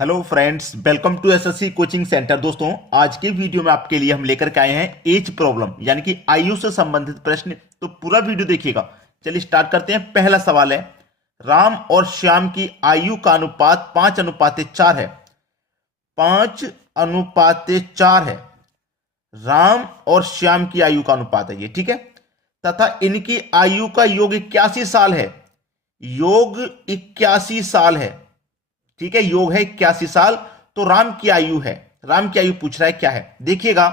Hello friends, welcome to SSC coaching centre. दोस्तों, आज की वीडियो में आपके लिए हम लेकर के आए हैं एज प्रॉब्लम यानी कि आयु से संबंधित प्रश्न। तो पूरा वीडियो देखिएगा। चलिए स्टार्ट करते हैं। पहला सवाल है, राम और श्याम की आयु का अनुपात 5:4 है। 5:4 है। राम और श्याम की आयु का अनुपात है ये, ठीक है। तथा इनकी आयु का योग 81 साल है। योग 81 साल है, ठीक है। योग है 81 साल। तो राम की आयु है, राम की आयु पूछ रहा है क्या है। देखिएगा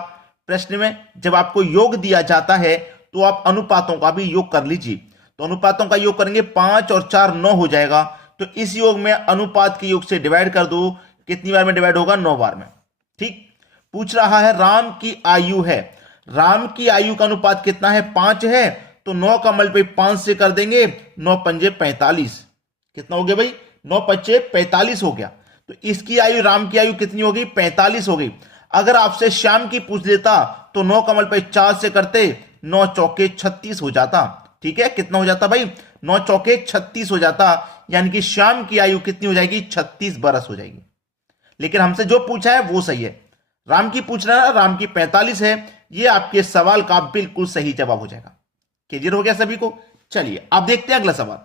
प्रश्न में जब आपको योग दिया जाता है तो आप अनुपातों का भी योग कर लीजिए। तो अनुपातों का योग करेंगे, 5 और 4 9 हो जाएगा। तो इस योग में अनुपात के योग से डिवाइड कर दो। कितनी बार में डिवाइड होगा? 9 बार में, ठीक। पूछ रहा है राम की आयु है। राम की आयु का अनुपात कितना है? 5 है। तो 9 का मल्टीप्लाई 5 से कर देंगे, 9 पंजे 45। कितना हो गया भाई? 9 पच्चे 45 हो गया। तो इसकी आयु, राम की आयु कितनी होगी? 45 हो गई। अगर आपसे श्याम की पूछ लेता तो 9 का मल्टीप्लाई 4 से करते, 9 चौके 36 हो जाता, ठीक है। कितना हो जाता भाई? 9 चौके 36 हो जाता। यानी कि श्याम की आयु कितनी हो जाएगी? 36 बरस हो जाएगी। लेकिन हमसे जो पूछा है वो सही है। राम की पूछ रहा है, राम की 45 है। ये आपके सवाल का बिल्कुल सही जवाब हो जाएगा। क्लियर हो गया सभी को? चलिए आप देखते हैं अगला सवाल।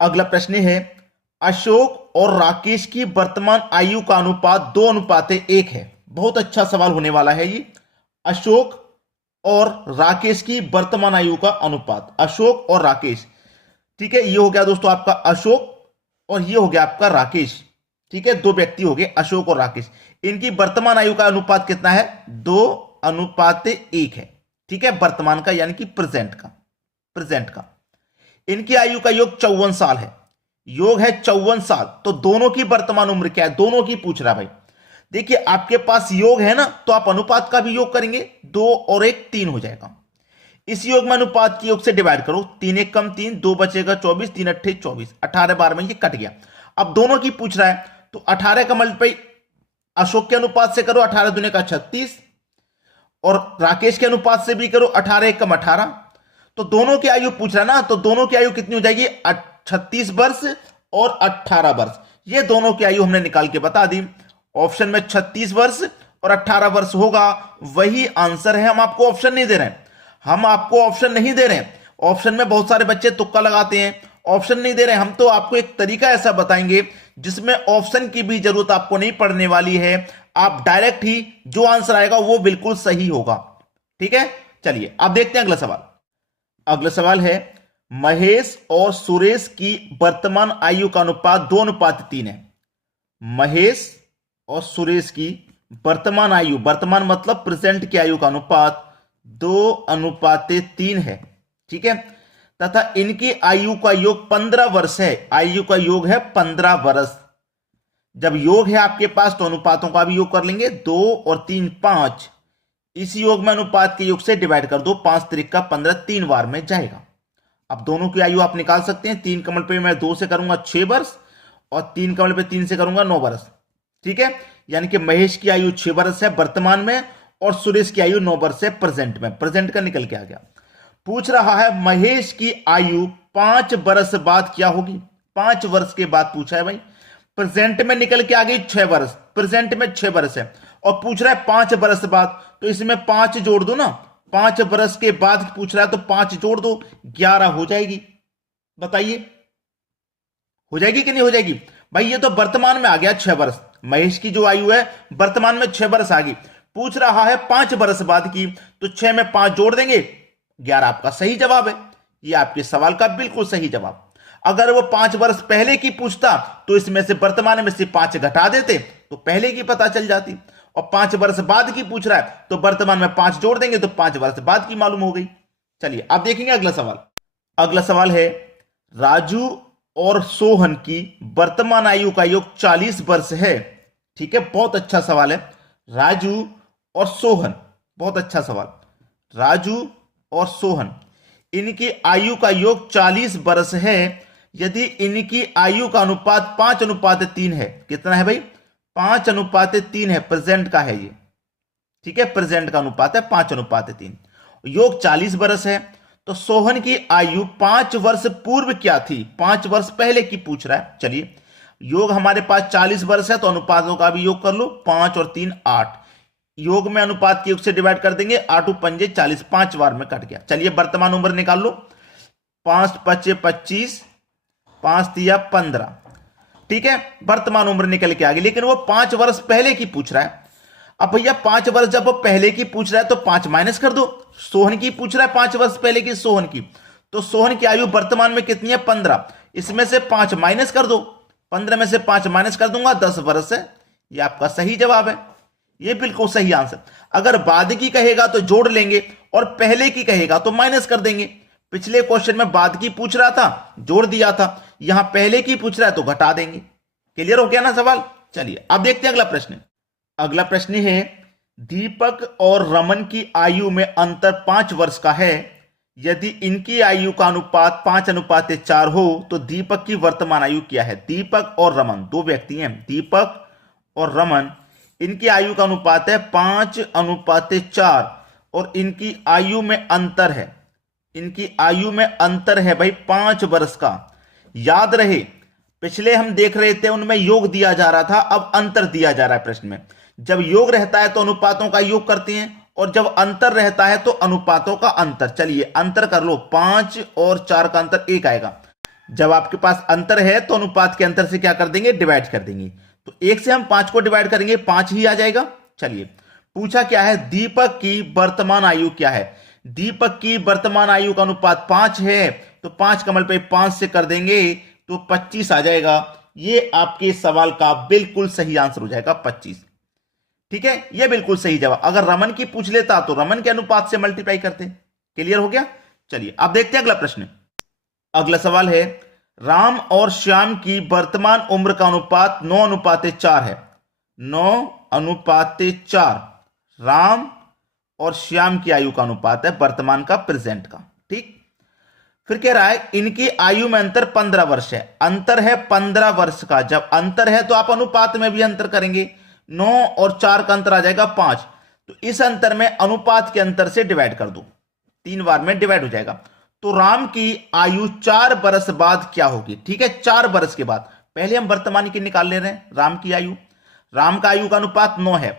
अगला प्रश्न है, अशोक और राकेश की वर्तमान आयु का अनुपात 2:1 है। बहुत अच्छा सवाल होने वाला है ये। अशोक और राकेश की वर्तमान आयु का अनुपात, अशोक और राकेश, ठीक है। ये हो गया दोस्तों आपका अशोक और ये हो गया आपका राकेश, ठीक है। दो व्यक्ति हो गए अशोक और राकेश। इनकी वर्तमान आयु का अनुपात कितना है? 2:1 है, ठीक है। वर्तमान का यानी कि प्रेजेंट का, प्रेजेंट का। इनकी आयु का योग 54 साल है। योग है 54 साल। तो दोनों की वर्तमान उम्र क्या है? दोनों की पूछ रहा भाई। देखिए आपके पास योग है ना, तो आप अनुपात का भी योग करेंगे। 2 और 1 3 हो जाएगा। इस योग में अनुपात के योग से डिवाइड करो, 3 1 कम 3, 2 बचेगा 24, 3 अट्ठे 24, 18 बार में ये कट गया। अब दोनों की पूछ रहा है तो 18 का मल्टीप्लाई अशोक के अनुपात से करो, 18 दूने का 36, और राकेश के अनुपात से भी करो, 18 1 कम 18। तो दोनों की आयु पूछ रहा है ना, तो दोनों की आयु कितनी हो जाएगी? 36 वर्ष और 18 वर्ष। ये दोनों की आयु हमने निकाल के बता दी। ऑप्शन में 36 वर्ष और 18 वर्ष होगा, वही आंसर है। हम आपको ऑप्शन नहीं दे रहे हैं, हम आपको ऑप्शन नहीं दे रहे हैं। ऑप्शन में बहुत सारे बच्चे तुक्का लगाते हैं, ऑप्शन नहीं दे रहे हैं। हम तो आपको एक तरीका ऐसा बताएंगे जिसमें ऑप्शन की भी जरूरत आपको नहीं पड़ने वाली है। आप डायरेक्ट ही जो आंसर आएगा वो बिल्कुल सही होगा, ठीक है। चलिए आप देखते हैं अगला सवाल। अगला सवाल है, महेश और सुरेश की वर्तमान आयु का अनुपात 2:3 है। महेश और सुरेश की वर्तमान आयु, वर्तमान मतलब प्रेजेंट की आयु का अनुपात 2:3 है, ठीक है। तथा इनकी आयु का योग 15 वर्ष है। आयु का योग है 15 वर्ष। जब योग है आपके पास तो अनुपातों का भी योग कर लेंगे, 2 और 3 5। इस योग में अनुपात के योग से डिवाइड कर दो, 5 त्रिक का 15, 3 बार में जाएगा। अब दोनों की आयु आप निकाल सकते हैं। 3 कमल पे मैं 2 से करूंगा 6 वर्ष और 3 कमल पे 3 से करूंगा 9 वर्ष, ठीक है। यानी कि महेश की आयु 6 वर्ष है वर्तमान में और सुरेश की आयु 9 वर्ष है प्रेजेंट में। प्रेजेंट का निकल के आ गया। पूछ रहा है महेश की आयु 5 वर्ष बाद क्या होगी? 5 वर्ष के बाद पूछा है भाई। प्रेजेंट में निकल के आ गई 6 वर्ष, प्रेजेंट में 6 वर्ष है और पूछ रहा है 5 वर्ष बाद। तो इसमें 5 जोड़ दो ना, 5 वर्ष के बाद पूछ रहा है तो 5 जोड़ दो, 11 हो जाएगी। बताइए हो जाएगी कि नहीं हो जाएगी? भाई ये तो वर्तमान में आ गया 6 वर्ष। महेश की जो आयु है वर्तमान में 6 वर्ष आ गई। पूछ रहा है 5 वर्ष बाद की, तो 6 में 5 जोड़ देंगे, 11 आपका सही जवाब है। ये आपके सवाल का बिल्कुल सही जवाब। अगर वो 5 वर्ष पहले की पूछता तो इसमें से वर्तमान में से 5 घटा देते तो पहले की पता चल जाती। और 5 वर्ष बाद की पूछ रहा है तो वर्तमान में 5 जोड़ देंगे तो 5 वर्ष बाद की मालूम हो गई। चलिए आप देखेंगे अगला सवाल। अगला सवाल है, राजू और सोहन की वर्तमान आयु का योग 40 वर्ष है, ठीक है। बहुत अच्छा सवाल है। राजू और सोहन, बहुत अच्छा सवाल। राजू और सोहन, इनकी आयु का योग 40 वर्ष है। यदि इनकी आयु का अनुपात 5:3 है। कितना है भाई? 5:3 है। प्रेजेंट का है ये, ठीक है। प्रेजेंट का अनुपात है 5:3। योग 40 वर्ष है। तो सोहन की आयु 5 वर्ष पूर्व क्या थी? 5 वर्ष पहले की पूछ रहा है। चलिए योग हमारे पास 40 वर्ष है तो अनुपातों का भी योग कर लो, 5 और 3 8। योग में अनुपात के योग से डिवाइड कर देंगे, 8 पंजे 40, 5 बार में कट गया। चलिए वर्तमान उम्र निकाल लो, 5 पचे 25, 5 तिया 15। ठीक है, वर्तमान उम्र निकल के आ गई, लेकिन वो 5 वर्ष पहले की पूछ रहा है। अब भैया 5 वर्ष जब वो पहले की पूछ रहा है तो 5 माइनस कर दो। सोहन की पूछ रहा है 5 वर्ष पहले की, सोहन की, तो सोहन की आयु वर्तमान में कितनी है 15, इसमें से 5 माइनस कर दो, 15 में से 5 माइनस कर दूंगा 10 वर्ष है। ये आपका सही जवाब है, ये बिल्कुल सही आंसर। अगर बाद की कहेगा तो जोड़ लेंगे और पहले की कहेगा तो माइनस कर देंगे। पिछले क्वेश्चन में बाद की पूछ रहा था, जोड़ दिया था, यहां पहले की पूछ रहा है तो घटा देंगे। क्लियर हो गया ना सवाल। चलिए अब देखते हैं अगला प्रश्न। अगला प्रश्न है, दीपक और रमन की आयु में अंतर 5 वर्ष का है। यदि इनकी आयु का अनुपात 5:4 हो तो दीपक की वर्तमान आयु क्या है। दीपक और रमन दो व्यक्ति हैं, दीपक और रमन, इनकी आयु का अनुपात है 5:4 और इनकी आयु में अंतर है, इनकी आयु में अंतर है भाई 5 वर्ष का। याद रहे पिछले हम देख रहे थे उनमें योग दिया जा रहा था, अब अंतर दिया जा रहा है प्रश्न में। जब योग रहता है तो अनुपातों का योग करते हैं और जब अंतर रहता है तो अनुपातों का अंतर। चलिए अंतर कर लो, 5 और 4 का अंतर 1 आएगा। जब आपके पास अंतर है तो अनुपात के अंतर से क्या कर देंगे, डिवाइड कर देंगे। तो 1 से हम 5 को डिवाइड करेंगे, 5 ही आ जाएगा। चलिए पूछा क्या है, दीपक की वर्तमान आयु क्या है। दीपक की वर्तमान आयु का अनुपात 5 है तो 5 कमल पे 5 से कर देंगे तो 25 आ जाएगा। ये आपके सवाल का बिल्कुल सही आंसर हो जाएगा 25। ठीक है, यह बिल्कुल सही जवाब। अगर रमन की पूछ लेता तो रमन के अनुपात से मल्टीप्लाई करते। क्लियर हो गया। चलिए अब देखते हैं अगला प्रश्न। अगला सवाल है, राम और श्याम की वर्तमान उम्र का अनुपात 9:4 है। 9:4 राम और श्याम की आयु का अनुपात है, वर्तमान का प्रेजेंट का। ठीक, फिर कह रहा है इनकी आयु में अंतर 15 वर्ष है। अंतर है 15 वर्ष का। जब अंतर है तो आप अनुपात में भी अंतर करेंगे, 9 और 4 का अंतर आ जाएगा 5। तो इस अंतर में अनुपात के अंतर से डिवाइड कर दो, 3 बार में डिवाइड हो जाएगा। तो राम की आयु 4 वर्ष बाद क्या होगी। ठीक है, 4 वर्ष के बाद। पहले हम वर्तमान की निकाल ले रहे हैं, राम की आयु। राम का आयु का अनुपात 9 है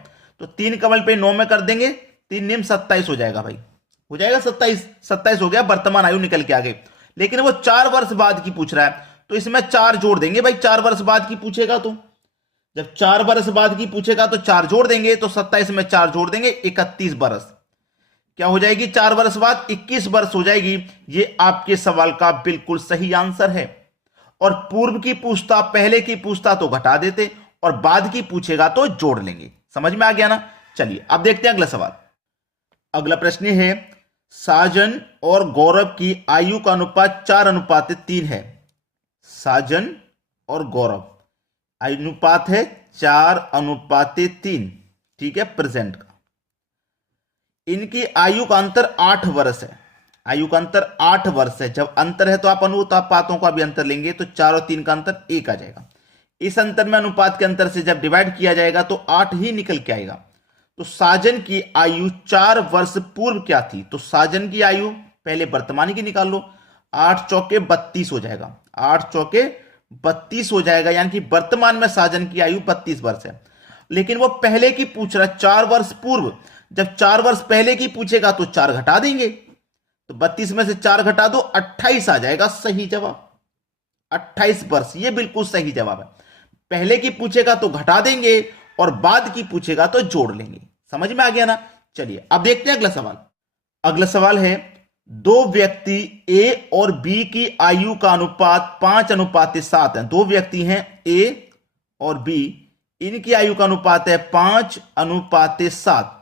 तो 3 कमल पे 9 में कर देंगे, 3 निम 27 हो जाएगा भाई, हो जाएगा 27 हो गया, वर्तमान आयु निकल के आ गई। लेकिन वो 4 वर्ष बाद की पूछ रहा है तो इसमें 4 जोड़ देंगे भाई। 4 वर्ष बाद की पूछेगा तो, जब 4 वर्ष बाद की पूछेगा तो 4 जोड़ देंगे, तो 27 में 4 जोड़ देंगे, 31 वर्ष। क्या हो जाएगी, 4 वर्ष बाद 21 वर्ष हो जाएगी। ये आपके सवाल का बिल्कुल सही आंसर है। और पूर्व की पूछता, पहले की पूछता तो घटा देते और बाद की पूछेगा तो जोड़ लेंगे। समझ में आ गया ना। चलिए अब देखते हैं अगला सवाल। अगला प्रश्न है, साजन और गौरव की आयु का अनुपात 4:3 है। साजन और गौरव अनुपात है 4:3। ठीक है, प्रेजेंट का। इनकी आयु का अंतर 8 वर्ष है। आयु का अंतर 8 वर्ष है। जब अंतर है तो आप अनुपातों का भी अंतर लेंगे तो 4 और 3 का अंतर 1 आ जाएगा। इस अंतर में अनुपात के अंतर से जब डिवाइड किया जाएगा तो 8 ही निकल के आएगा। तो साजन की आयु 4 वर्ष पूर्व क्या थी। तो साजन की आयु पहले वर्तमान की निकाल लो, 8 चौके 32 हो जाएगा, 8 चौके 32 हो जाएगा, यानी कि वर्तमान में साजन की आयु 32 वर्ष है। लेकिन वो पहले की पूछ रहा है 4 वर्ष पूर्व। जब 4 वर्ष पहले की पूछेगा तो 4 घटा देंगे, तो 32 में से 4 घटा दो, 28 आ जाएगा सही जवाब। 28 वर्ष, ये बिल्कुल सही जवाब है। पहले की पूछेगा तो घटा देंगे और बाद की पूछेगा तो जोड़ लेंगे। समझ में आ गया ना। चलिए अब देखते हैं अगला सवाल। अगला सवाल है, दो व्यक्ति ए और बी की आयु का अनुपात 5:7 है। दो व्यक्ति हैं ए और बी, इनकी आयु का अनुपात है 5:7।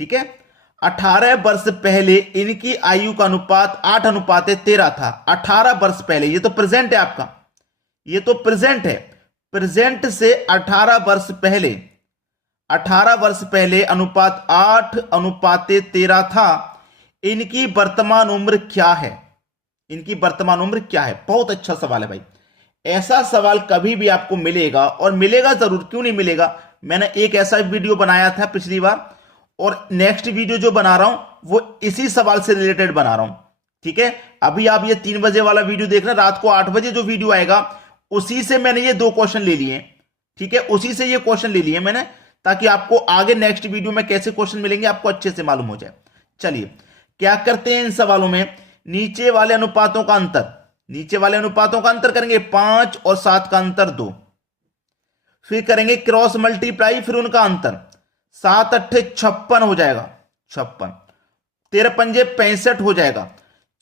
ठीक है, 18 वर्ष पहले इनकी आयु का अनुपात 8:13 था। 18 वर्ष पहले, ये तो प्रेजेंट है आपका, ये तो प्रेजेंट है। प्रेजेंट से 18 वर्ष पहले, 18 वर्ष पहले अनुपात 8:13 था। इनकी वर्तमान उम्र क्या है। इनकी वर्तमान उम्र क्या है। बहुत अच्छा सवाल है भाई। ऐसा सवाल कभी भी आपको मिलेगा और मिलेगा जरूर, क्यों नहीं मिलेगा। मैंने एक ऐसा वीडियो बनाया था पिछली बार और नेक्स्ट वीडियो जो बना रहा हूं वो इसी सवाल से रिलेटेड बना रहा हूं। ठीक है, अभी आप ये 3 बजे वाला वीडियो देख रहे हैं, रात को 8 बजे जो वीडियो आएगा उसी से मैंने ये 2 क्वेश्चन ले लिए, ठीक है, उसी से ये क्वेश्चन ले लिए मैंने, ताकि आपको आगे नेक्स्ट वीडियो में कैसे क्वेश्चन मिलेंगे आपको अच्छे से मालूम हो जाए। चलिए क्या करते हैं इन सवालों में, नीचे वाले अनुपातों का अंतर, नीचे वाले अनुपातों का अंतर करेंगे, 5 और 7 का अंतर 2, फिर करेंगे क्रॉस मल्टीप्लाई, फिर उनका अंतर, 7 अट्ठे 56 हो जाएगा, 56, 13 पंजे 65 हो जाएगा,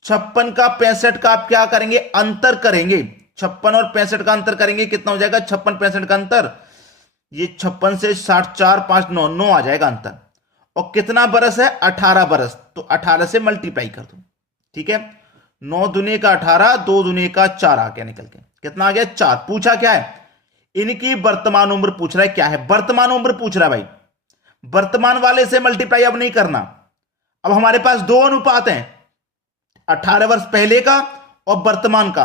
56 का 65 का आप क्या करेंगे, अंतर करेंगे, 56 और 65 का अंतर करेंगे, कितना हो जाएगा, 56 65 का अंतर, ये 56 से 60, 4 5 9, 9 आ जाएगा अंतर, और कितना बरस है, 18 बरस, तो 18 से मल्टीप्लाई कर दो, ठीक है, 9 दुने का 18, 2 दुने का 4 आ गया निकल के, कितना आ गया, 4। पूछा क्या है, इनकी वर्तमान उम्र पूछ रहा है, क्या है, वर्तमान उम्र पूछ रहा है भाई, वर्तमान वाले से मल्टीप्लाई अब नहीं करना, अब हमारे पास 2 अनुपात हैं, 18 वर्ष पहले का और वर्तमान का,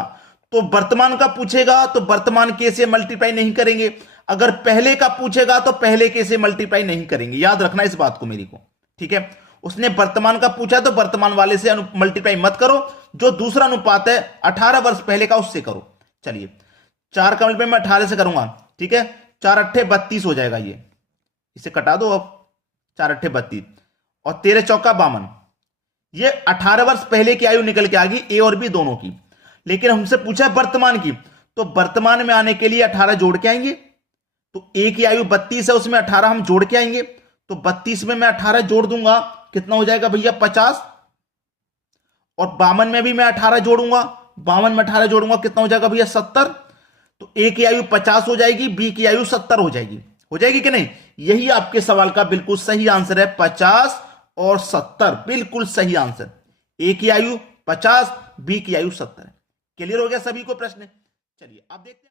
तो वर्तमान का पूछेगा तो वर्तमान के से मल्टीप्लाई नहीं करेंगे, अगर पहले का पूछेगा तो पहले के से मल्टीप्लाई नहीं करेंगे, याद रखना इस बात को मेरी को, ठीक है। उसने वर्तमान का पूछा तो वर्तमान वाले से मल्टीप्लाई मत करो, जो दूसरा अनुपात है 18 वर्ष पहले का उससे करो। चलिए 4 का मल्टीप्लाई मैं 18 से करूंगा, ठीक है, 4 अट्ठे 32 हो जाएगा, ये इसे कटा दो अब, 4 अट्ठे 32 और 13 चौका 52, ये 18 वर्ष पहले की आयु निकल के आ गई, ए और बी दोनों की, लेकिन हमसे पूछा है वर्तमान की, तो वर्तमान में आने के लिए 18 जोड़ के आएंगे, तो ए की आयु 32 है, उसमें 18 हम जोड़ के आएंगे, तो 32 में मैं 18 जोड़ दूंगा, कितना हो जाएगा भैया 50, और 52 में भी मैं 18 जोड़ूंगा, 52 में 18 जोड़ूंगा, कितना हो जाएगा भैया 70, तो ए की आयु 50 हो जाएगी, बी की आयु 70 हो जाएगी कि नहीं। यही आपके सवाल का बिल्कुल सही आंसर है, 50 और 70 बिल्कुल सही आंसर, ए की आयु 50, बी की आयु 70। क्लियर हो गया सभी को प्रश्न। चलिए अब देखते हैं।